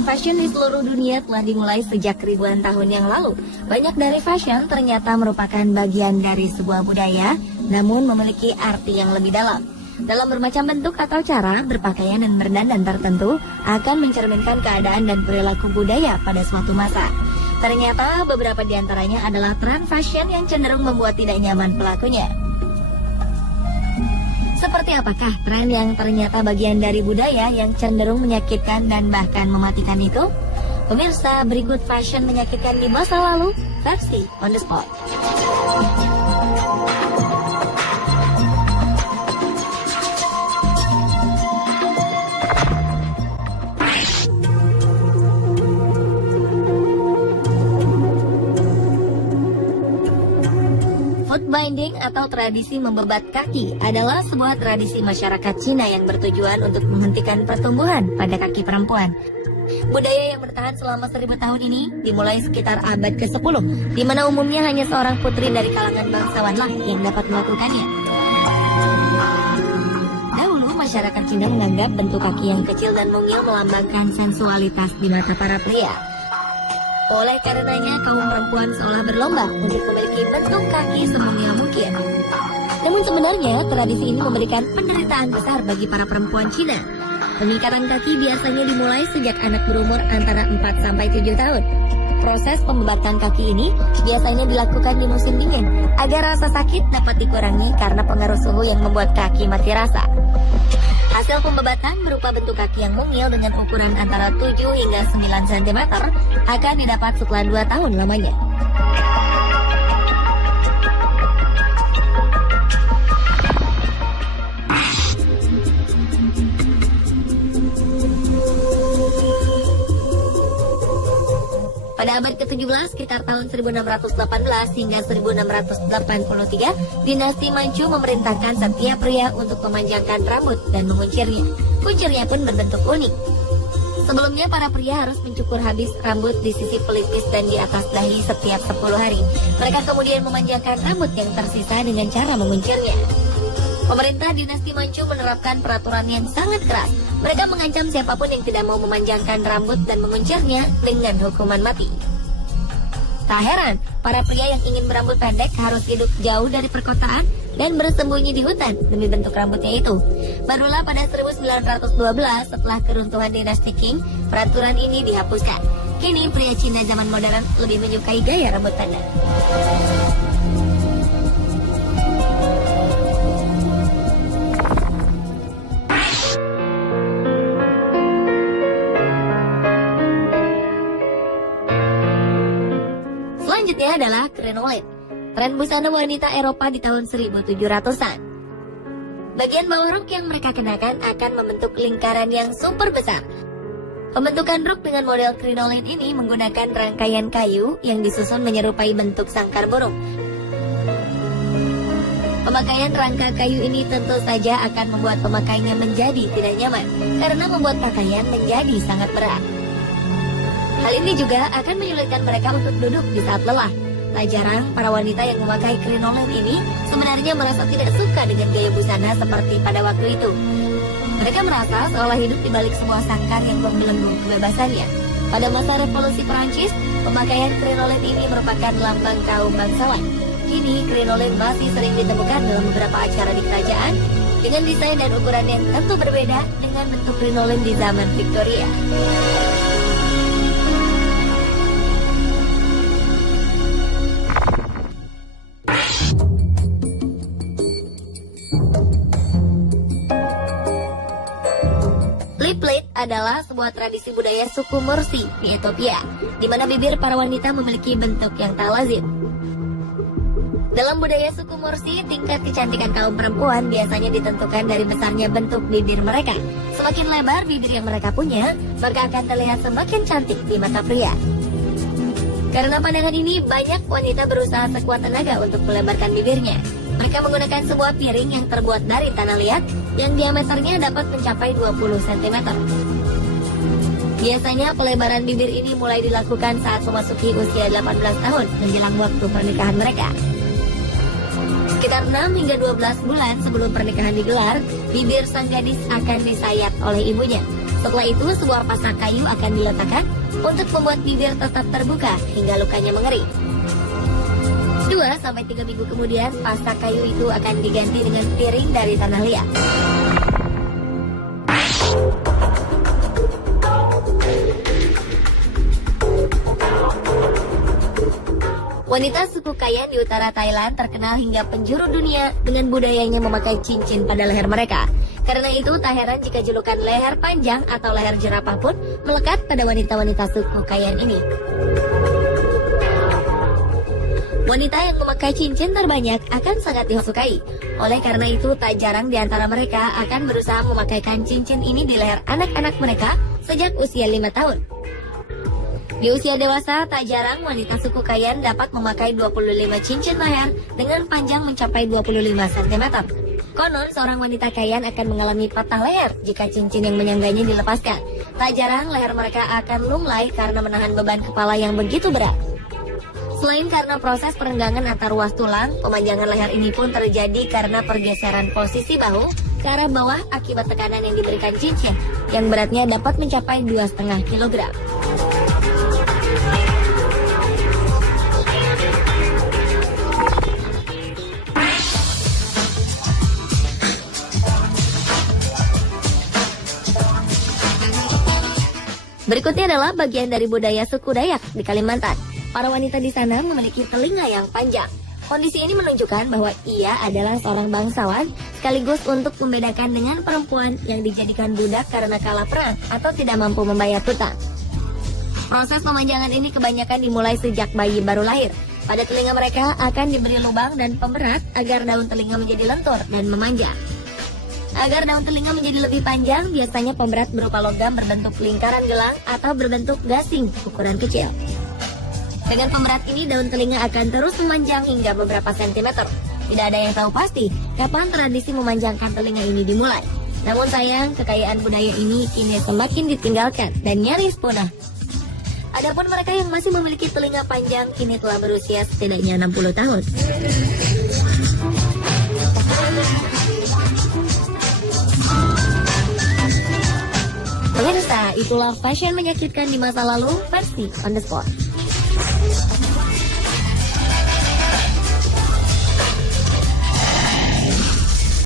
Tren fashion di seluruh dunia telah dimulai sejak ribuan tahun yang lalu. Banyak dari fashion ternyata merupakan bagian dari sebuah budaya, namun memiliki arti yang lebih dalam. Dalam bermacam bentuk atau cara, berpakaian dan berdandan tertentu akan mencerminkan keadaan dan perilaku budaya pada suatu masa. Ternyata beberapa di antaranya adalah tren fashion yang cenderung membuat tidak nyaman pelakunya. Seperti apakah tren yang ternyata bagian dari budaya yang cenderung menyakitkan dan bahkan mematikan itu? Pemirsa, berikut fashion menyakitkan di masa lalu versi On The Spot. Foot binding atau tradisi membebat kaki adalah sebuah tradisi masyarakat Cina yang bertujuan untuk menghentikan pertumbuhan pada kaki perempuan. Budaya yang bertahan selama 1000 tahun ini dimulai sekitar abad ke-10, di mana umumnya hanya seorang putri dari kalangan bangsawanlah yang dapat melakukannya. Dahulu, masyarakat Cina menganggap bentuk kaki yang kecil dan mungil melambangkan sensualitas di mata para pria. Oleh karenanya, kaum perempuan seolah berlomba untuk memiliki bentuk kaki semungil mungkin. Namun sebenarnya, tradisi ini memberikan penderitaan besar bagi para perempuan Cina. Pemingkaran kaki biasanya dimulai sejak anak berumur antara 4-7 tahun. Proses pembebatan kaki ini biasanya dilakukan di musim dingin, agar rasa sakit dapat dikurangi karena pengaruh suhu yang membuat kaki mati rasa. Hasil pembebatan berupa bentuk kaki yang mungil dengan ukuran antara 7 hingga 9 cm akan didapat setelah 2 tahun lamanya. Pada abad ke-17, sekitar tahun 1618 hingga 1683, dinasti Manchu memerintahkan setiap pria untuk memanjangkan rambut dan menguncirnya. Kuncirnya pun berbentuk unik. Sebelumnya, para pria harus mencukur habis rambut di sisi pelipis dan di atas dahi setiap 10 hari. Mereka kemudian memanjangkan rambut yang tersisa dengan cara menguncirnya. Pemerintah dinasti Manchu menerapkan peraturan yang sangat keras. Mereka mengancam siapapun yang tidak mau memanjangkan rambut dan menguncirnya dengan hukuman mati. Tak heran, para pria yang ingin berambut pendek harus hidup jauh dari perkotaan dan bersembunyi di hutan demi bentuk rambutnya itu. Barulah pada 1912 setelah keruntuhan dinasti Qing, peraturan ini dihapuskan. Kini pria Cina zaman modern lebih menyukai gaya rambut pendek. Selanjutnya adalah crinoline, tren busana wanita Eropa di tahun 1700-an. Bagian bawah rok yang mereka kenakan akan membentuk lingkaran yang super besar. Pembentukan rok dengan model crinoline ini menggunakan rangkaian kayu yang disusun menyerupai bentuk sangkar burung. Pemakaian rangka kayu ini tentu saja akan membuat pemakainya menjadi tidak nyaman, karena membuat pakaian menjadi sangat berat. Hal ini juga akan menyulitkan mereka untuk duduk di saat lelah. Tak jarang, para wanita yang memakai crinoline ini sebenarnya merasa tidak suka dengan gaya busana seperti pada waktu itu. Mereka merasa seolah hidup di balik sebuah sangkar yang membelenggu kebebasannya. Pada masa revolusi Perancis, pemakaian crinoline ini merupakan lambang kaum bangsawan. Kini, crinoline masih sering ditemukan dalam beberapa acara di kerajaan, dengan desain dan ukuran yang tentu berbeda dengan bentuk crinoline di zaman Victoria. Lip plate adalah sebuah tradisi budaya suku Mursi di Ethiopia, di mana bibir para wanita memiliki bentuk yang tak lazim. Dalam budaya suku Mursi, tingkat kecantikan kaum perempuan biasanya ditentukan dari besarnya bentuk bibir mereka. Semakin lebar bibir yang mereka punya, maka akan terlihat semakin cantik di mata pria. Karena pandangan ini, banyak wanita berusaha sekuat tenaga untuk melebarkan bibirnya. Mereka menggunakan sebuah piring yang terbuat dari tanah liat yang diameternya dapat mencapai 20 cm. Biasanya pelebaran bibir ini mulai dilakukan saat memasuki usia 18 tahun menjelang waktu pernikahan mereka. Sekitar 6 hingga 12 bulan sebelum pernikahan digelar, bibir sang gadis akan disayat oleh ibunya. Setelah itu, sebuah pasak kayu akan diletakkan untuk membuat bibir tetap terbuka hingga lukanya mengering. 2-3 minggu kemudian, pasak kayu itu akan diganti dengan piring dari tanah liat. Wanita suku Kayan di utara Thailand terkenal hingga penjuru dunia dengan budayanya memakai cincin pada leher mereka. Karena itu, tak heran jika julukan leher panjang atau leher jerapah pun melekat pada wanita-wanita suku Kayan ini. Wanita yang memakai cincin terbanyak akan sangat disukai. Oleh karena itu, tak jarang di antara mereka akan berusaha memakaikan cincin ini di leher anak-anak mereka sejak usia 5 tahun. Di usia dewasa, tak jarang wanita suku Kayan dapat memakai 25 cincin leher dengan panjang mencapai 25 cm. Konon, seorang wanita Kayan akan mengalami patah leher jika cincin yang menyangganya dilepaskan. Tak jarang leher mereka akan lunglai karena menahan beban kepala yang begitu berat. Selain karena proses perenggangan antar ruas tulang, pemanjangan leher ini pun terjadi karena pergeseran posisi bahu ke arah bawah akibat tekanan yang diberikan cincin, yang beratnya dapat mencapai 2,5 kg. Berikutnya adalah bagian dari budaya suku Dayak di Kalimantan. Para wanita di sana memiliki telinga yang panjang. Kondisi ini menunjukkan bahwa ia adalah seorang bangsawan, sekaligus untuk membedakan dengan perempuan yang dijadikan budak karena kalah perang atau tidak mampu membayar hutang. Proses pemanjangan ini kebanyakan dimulai sejak bayi baru lahir. Pada telinga mereka akan diberi lubang dan pemberat agar daun telinga menjadi lentur dan memanjang. Agar daun telinga menjadi lebih panjang, biasanya pemberat berupa logam berbentuk lingkaran gelang atau berbentuk gasing ukuran kecil. Dengan pemberat ini, daun telinga akan terus memanjang hingga beberapa sentimeter. Tidak ada yang tahu pasti kapan tradisi memanjangkan telinga ini dimulai. Namun sayang, kekayaan budaya ini kini semakin ditinggalkan dan nyaris punah. Adapun mereka yang masih memiliki telinga panjang kini telah berusia setidaknya 60 tahun. Pemirsa, itulah fashion menyakitkan di masa lalu versi On The Spot.